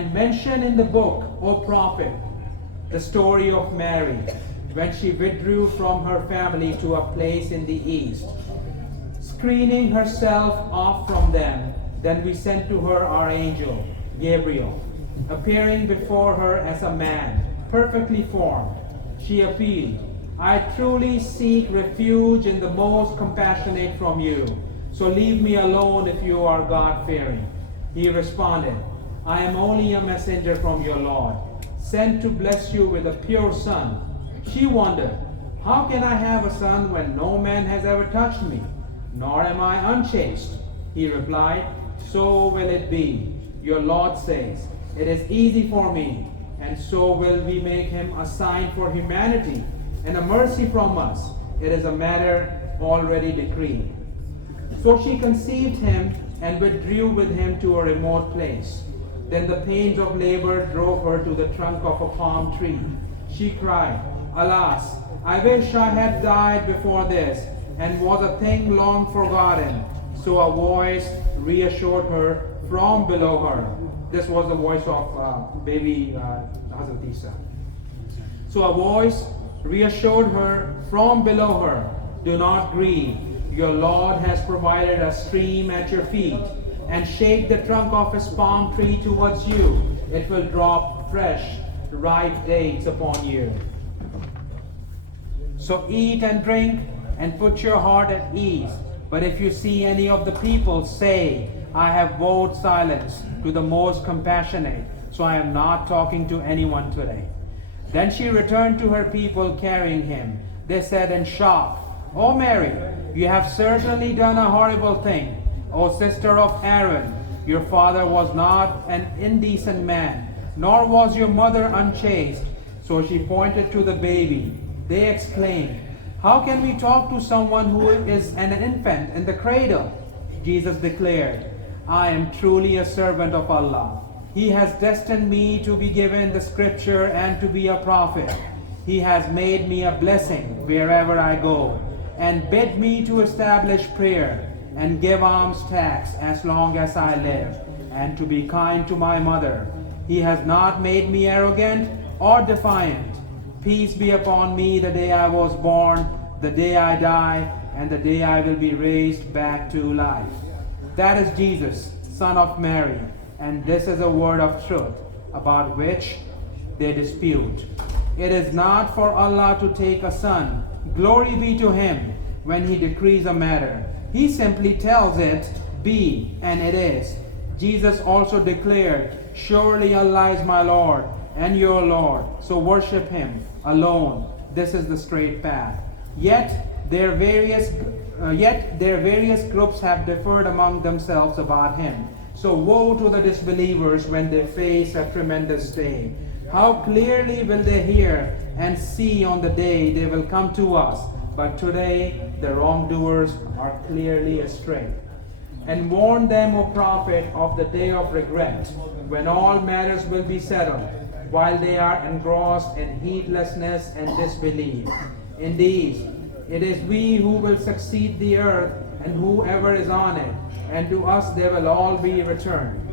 and mention in the book, O prophet, the story of Mary, when she withdrew from her family to a place in the east, screening herself off from them. Then we sent to her our angel, Gabriel, appearing before her as a man, perfectly formed. She appealed, I truly seek refuge in the most compassionate from you. So leave me alone if you are God-fearing. He responded, I am only a messenger from your Lord, sent to bless you with a pure son. She wondered, how can I have a son when no man has ever touched me, nor am I unchaste? He replied, so will it be. Your Lord says, it is easy for me, and so will we make him a sign for humanity and a mercy from us. It is a matter already decreed. So she conceived him and withdrew with him to a remote place. Then the pains of labor drove her to the trunk of a palm tree. She cried, alas, I wish I had died before this, and was a thing long forgotten. So a voice reassured her from below her. This was the voice of baby Hazrat Isa. So a voice reassured her from below her, do not grieve. Your Lord has provided a stream at your feet, and shake the trunk of his palm tree towards you. It will drop fresh, ripe dates upon you. So eat and drink and put your heart at ease. But if you see any of the people, say, I have vowed silence to the most compassionate, so I am not talking to anyone today. Then she returned to her people carrying him. They said in shock, O Mary, you have certainly done a horrible thing. O sister of Aaron, your father was not an indecent man, nor was your mother unchaste. So she pointed to the baby. They exclaimed, how can we talk to someone who is an infant in the cradle? Jesus declared, I am truly a servant of Allah. He has destined me to be given the scripture and to be a prophet. He has made me a blessing wherever I go, and bid me to establish prayer and give alms tax as long as I live, and to be kind to my mother. He has not made me arrogant or defiant. Peace be upon me the day I was born, the day I die, and the day I will be raised back to life. That is Jesus, son of Mary, and this is a word of truth about which they dispute. It is not for Allah to take a son. Glory be to him when he decrees a matter. He simply tells it, be, and it is. Jesus also declared, surely Allah is my Lord and your Lord, so worship him alone. This is the straight path. Yet their various groups have differed among themselves about him. So woe to the disbelievers when they face a tremendous day. How clearly will they hear and see on the day they will come to us? But today the wrongdoers are clearly astray. And warn them, O prophet, of the day of regret, when all matters will be settled, while they are engrossed in heedlessness and disbelief. Indeed, it is we who will succeed the earth and whoever is on it, and to us they will all be returned.